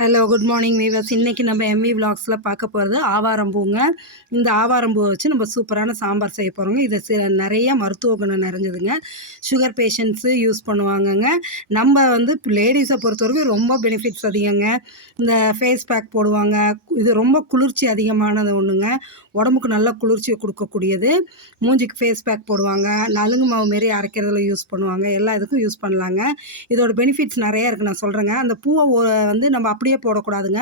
Hello good morning viewers இன்றைக்கி நம்ம MV விலாக்ஸில் பார்க்க போகிறது ஆவாரம்பூங்க. இந்த ஆவாரம்பூவை வச்சு நம்ம சூப்பரான சாம்பார் செய்ய போகிறோங்க இது சில நிறைய மருத்துவ குணம் நிறைஞ்சதுங்க. சுகர் பேஷண்ட்ஸு யூஸ் பண்ணுவாங்கங்க. நம்ம வந்து லேடிஸை பொறுத்த வரைக்கும் ரொம்ப பெனிஃபிட்ஸ் அதிகங்க. இந்த ஃபேஸ் பேக் போடுவாங்க. இது ரொம்ப குளிர்ச்சி அதிகமானது ஒன்றுங்க உடம்புக்கு நல்ல குளிர்ச்சியை கொடுக்கக்கூடியது. மூஞ்சிக்கு ஃபேஸ் பேக் போடுவாங்க. நலுங்கு மாவு மாரி அரைக்கிறதுல யூஸ் பண்ணுவாங்க. எல்லா இதுக்கும் யூஸ் பண்ணலாங்க. இதோட பெனிஃபிட்ஸ் நிறையா இருக்குது நான் சொல்கிறேங்க அந்த பூவை வந்து நம்ம அப்படி அப்படியே போடக்கூடாதுங்க.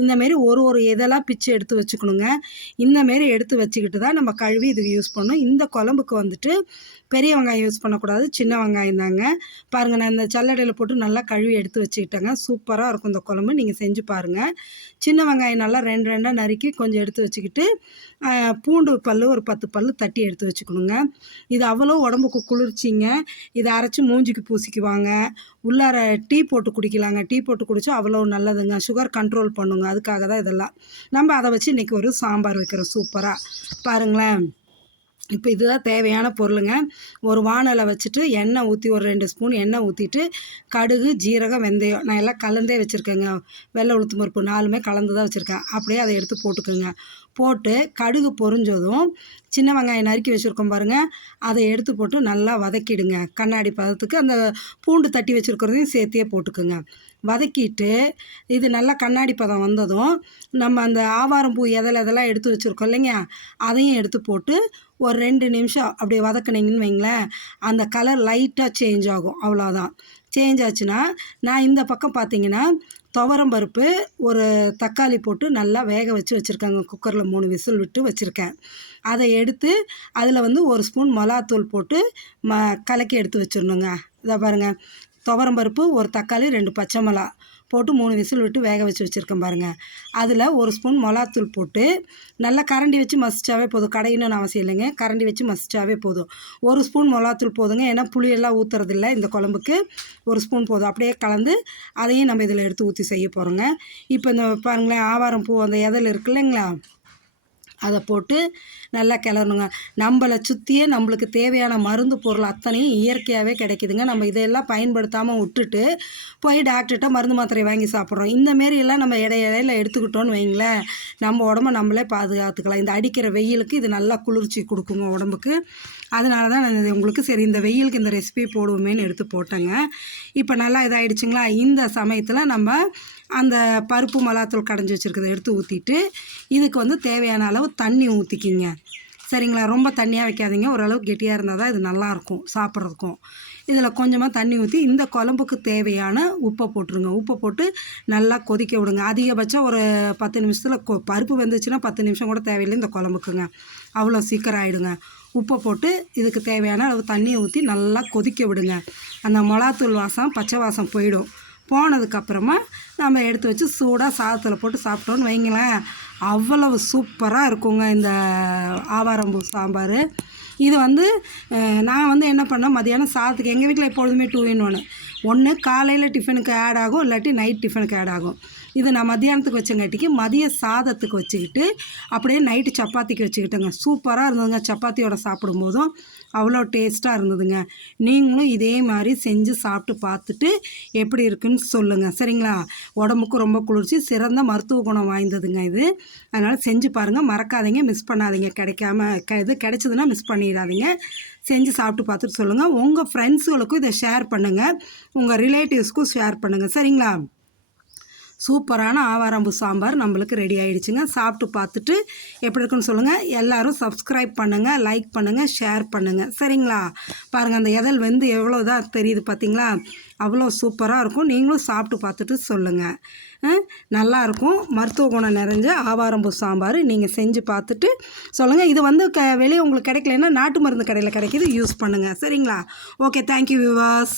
இந்தமாரி ஒரு ஒரு இதெல்லாம் பிச்சு எடுத்து வச்சுக்கணுங்க. இந்தமாரி எடுத்து வச்சுக்கிட்டு தான் நம்ம கழுவி இதுக்கு யூஸ் பண்ணணும். இந்த குழம்புக்கு வந்துட்டு பெரிய வெங்காயம் யூஸ் பண்ணக்கூடாது சின்ன வெங்காயம் தாங்க. பாருங்கள் நான் இந்த சல்லடையில் போட்டு நல்லா கழுவி எடுத்து வச்சுக்கிட்டேங்க. சூப்பராக இருக்கும் இந்த குழம்பு. நீங்கள் செஞ்சு பாருங்கள் சின்ன வெங்காயம் நல்லா ரெண்டு ரெண்டாக நறுக்கி கொஞ்சம் எடுத்து வச்சுக்கிட்டு பூண்டு பல் ஒரு பத்து பல் தட்டி எடுத்து வச்சுக்கணுங்க. இது அவ்வளோ உடம்புக்கு குளிர்ச்சிங்க. இதை அரைச்சி மூஞ்சிக்கு பூசிக்குவாங்க. உள்ளார டீ போட்டு குடிக்கலாங்க. டீ போட்டு குடிச்சா அவ்வளோ நல்லது. நல்லதுங்க சுகர் கண்ட்ரோல் பண்ணுங்க. அதுக்காக தான் இதெல்லாம். நம்ம அதை வச்சு இன்றைக்கி ஒரு சாம்பார் வைக்கிறோம். சூப்பராக பாருங்களேன். இப்போ இதுதான் தேவையான பொருளுங்க. ஒரு வானலை வச்சுட்டு எண்ணெய் ஊற்றி ஒரு ரெண்டு ஸ்பூன் எண்ணெய் ஊற்றிட்டு கடுகு ஜீரகம் வெந்தயம் நான் எல்லாம் கலந்தே வச்சுருக்கேங்க. வெள்ளை உளுத்து பருப்பு நாலுமே கலந்து தான் வச்சுருக்கேன். அப்படியே அதை எடுத்து போட்டுக்கோங்க. போட்டு கடுகு பொரிஞ்சதும் சின்ன வெங்காயம் நறுக்கி வச்சுருக்கோம் பாருங்கள் அதை எடுத்து போட்டு நல்லா வதக்கிடுங்க. கண்ணாடி பதத்துக்கு அந்த பூண்டு தட்டி வச்சுருக்கிறதையும் சேர்த்தியே போட்டுக்கோங்க. வதக்கிட்டு இது நல்லா கண்ணாடி பதம் வந்ததும் நம்ம அந்த ஆவாரம் பூ எதில் எதெல்லாம் எடுத்து வச்சுருக்கோம் இல்லைங்க. அதையும் எடுத்து போட்டு ஒரு ரெண்டு நிமிஷம் அப்படியே வதக்குனீங்கன்னு வைங்களேன். அந்த கலர் லைட்டாக சேஞ்ச் ஆகும். அவ்வளோதான் சேஞ்ச் ஆச்சுன்னா நான் இந்த பக்கம் பார்த்தீங்கன்னா துவரம் பருப்பு ஒரு தக்காளி போட்டு நல்லா வேக வச்சு வச்சுருக்காங்க. குக்கரில் மூணு விசில் விட்டு வச்சுருக்கேன். அதை எடுத்து அதில் வந்து ஒரு ஸ்பூன் மிளகாத்தூள் போட்டு ம கலக்கி எடுத்து வச்சிடணுங்க. இதை பாருங்கள் துவரம் பருப்பு ஒரு தக்காளி ரெண்டு பச்சை மிளகா போட்டு மூணு விசில் விட்டு வேக வச்சு வச்சுருக்கேன் பாருங்கள் அதில் ஒரு ஸ்பூன் மிளகாத்தூள் போட்டு நல்லா கரண்டி வச்சு மசிச்சாவே போதும். கடையின்னு அவசியம் இல்லைங்க. கரண்டி வச்சு மசிச்சாவே போதும். ஒரு ஸ்பூன் மிளகாத்தூள் போதுங்க. ஏன்னா புளியெல்லாம் ஊற்றுறதில்ல இந்த குழம்புக்கு. ஒரு ஸ்பூன் போதும். அப்படியே கலந்து அதையும் நம்ம இதில் எடுத்து ஊற்றி செய்ய போகிறோங்க இப்போ இந்த பாருங்களேன் ஆவாரம் பூ அந்த எதில் இருக்கு இல்லைங்களா அதை போட்டு நல்லா கிளறணுங்க. நம்மளை சுற்றியே நம்மளுக்கு தேவையான மருந்து பொருள் அத்தனையும் இயற்கையாகவே கிடைக்குதுங்க. நம்ம இதையெல்லாம் பயன்படுத்தாமல் விட்டுட்டு போய் டாக்டர்கிட்ட மருந்து மாத்திரை வாங்கி சாப்பிட்றோம். இந்த மாரி எல்லாம் நம்ம இடையிடையில் எடுத்துக்கிட்டோன்னு வைங்களேன். நம்ம உடம்ப நம்மளே பாதுகாத்துக்கலாம். இந்த அடிக்கிற வெயிலுக்கு இது நல்லா குளிர்ச்சி கொடுக்குங்க உடம்புக்கு. அதனால தான் நான் இது உங்களுக்கு சரி இந்த வெயிலுக்கு இந்த ரெசிபி போடுவோமேன்னு எடுத்து போட்டேங்க. இப்போ நல்லா இதாகிடுச்சுங்களா இந்த சமயத்தில் நம்ம அந்த பருப்பு மிளகாத்தூள் கடைஞ்சி வச்சுருக்கிறத எடுத்து ஊற்றிட்டு இதுக்கு வந்து தேவையான அளவு தண்ணி ஊற்றிக்கிங்க சரிங்களா? ரொம்ப தண்ணியாக வைக்காதீங்க. ஓரளவு கெட்டியாக இருந்தால் தான் இது நல்லாயிருக்கும் சாப்பிட்றதுக்கும். இதில் கொஞ்சமாக தண்ணி ஊற்றி இந்த குழம்புக்கு தேவையான உப்பை போட்டுருங்க. உப்பை போட்டு நல்லா கொதிக்க விடுங்க. அதிகபட்சம் ஒரு பத்து நிமிஷத்தில் கொ பருப்பு வெந்துச்சுன்னா பத்து நிமிஷம் கூட தேவையில்லை இந்த குழம்புக்குங்க. அவ்வளோ சீக்கிரம் ஆகிடுங்க உப்பை போட்டு இதுக்கு தேவையான அளவு தண்ணியை ஊற்றி நல்லா கொதிக்க விடுங்க. அந்த மிளகாத்தூள் வாசம் பச்சை வாசம் போயிடும். போனதுக்கப்புறமா நம்ம எடுத்து வச்சு சூடாக சாதத்தில் போட்டு சாப்பிட்டோன்னு வைங்களேன். அவ்வளவு சூப்பராக இருக்குங்க இந்த ஆவாரம்பூ சாம்பார். இது வந்து நான் வந்து என்ன பண்ணேன் மதியானம் சாதத்துக்கு எங்கள் வீட்டில் எப்பொழுதுமே டூ இன் ஒன்று ஒன்று காலையில் டிஃபனுக்கு ஆட் ஆகும் இல்லாட்டி நைட் டிஃபனுக்கு ஆட் ஆகும். இது நான் மத்தியானத்துக்கு வச்சங்காட்டிக்கு மதிய சாதத்துக்கு வச்சுக்கிட்டு அப்படியே நைட்டு சப்பாத்திக்கு வச்சுக்கிட்டேங்க. சூப்பராக இருந்ததுங்க. சப்பாத்தியோட சாப்பிடும்போதும் அவ்வளோ டேஸ்ட்டாக இருந்ததுங்க. நீங்களும் இதே மாதிரி செஞ்சு சாப்பிட்டு பார்த்துட்டு எப்படி இருக்குன்னு சொல்லுங்கள் சரிங்களா? உடம்புக்கு ரொம்ப குளிர்ச்சி சிறந்த மருத்துவ குணம் வாய்ந்ததுங்க இது. அதனால் செஞ்சு பாருங்கள் மறக்காதீங்க. மிஸ் பண்ணாதீங்க. கிடைக்காம க இது கிடைச்சதுன்னா மிஸ் பண்ணிடாதீங்க. செஞ்சு சாப்பிட்டு பார்த்துட்டு சொல்லுங்கள் உங்கள் ஃப்ரெண்ட்ஸுகளுக்கும் இதை ஷேர் பண்ணுங்கள் உங்கள் ரிலேட்டிவ்ஸ்க்கும் ஷேர் பண்ணுங்கள் சரிங்களா? சூப்பரான ஆவாரம்பு சாம்பார் நம்மளுக்கு ரெடி ஆகிடுச்சுங்க சாப்பிட்டு பார்த்துட்டு எப்படி இருக்குன்னு சொல்லுங்கள் எல்லோரும் சப்ஸ்கிரைப் பண்ணுங்கள் லைக் பண்ணுங்கள் ஷேர் பண்ணுங்கள் சரிங்களா? பாருங்கள் அந்த எதல் வந்து எவ்வளோ தான் தெரியுது பார்த்தீங்களா அவ்வளோ சூப்பராக இருக்கும். நீங்களும் சாப்பிட்டு பார்த்துட்டு சொல்லுங்கள் நல்லாயிருக்கும் நல்லா இருக்கும். மருத்துவ குணம் நிறைஞ்ச ஆவாரம்பூ சாம்பார் நீங்கள் செஞ்சு பார்த்துட்டு சொல்லுங்கள் இது வந்து க வெளியே உங்களுக்கு கிடைக்கலன்னா நாட்டு மருந்து கடையில் கிடைக்கிது. யூஸ் பண்ணுங்கள் சரிங்களா? ஓகே தேங்க்யூ விவாஸ்